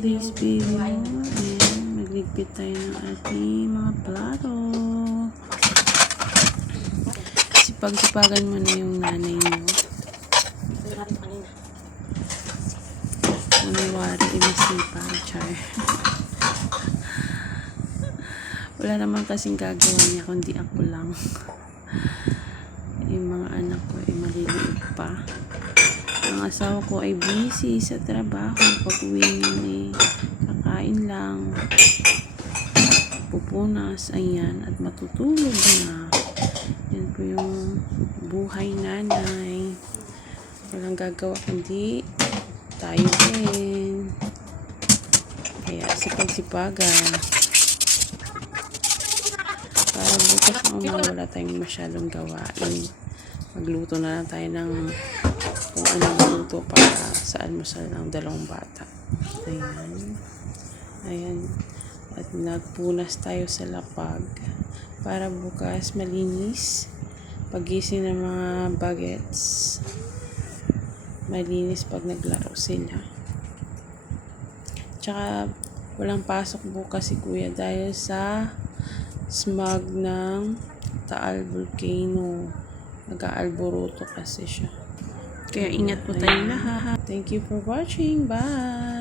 today's video. Ayan, magligpit tayo ng ating mga plato. Sipag-sipagan mo na yung nanay mo. Maniwari, masipag, char. Wala naman kasing gagawa niya kundi ako lang. Yung mga anak ko ay maliliit pa. Ang asawa ko ay busy sa trabaho. Pag uwi niya kakain lang, pupunas, ayan, at matutulog na. Yan po yung buhay nanay. Walang gagawa kundi tayo din. Kaya sipag-sipagan. Para bukas na wala tayong masyadong gawain. Magluto na lang tayo ng kung anong luto para sa almusal ng dalawang bata. Ayan. Ayan. At nagpunas tayo sa lapag para bukas malinis. Pagising ng mga bagets, malinis pag naglaro sila. Tsaka walang pasok bukas si kuya dahil sa smog ng Taal Volcano. Nag-aalboruto kasi siya. Kaya ingat po tayong lahat. Thank you for watching. Bye!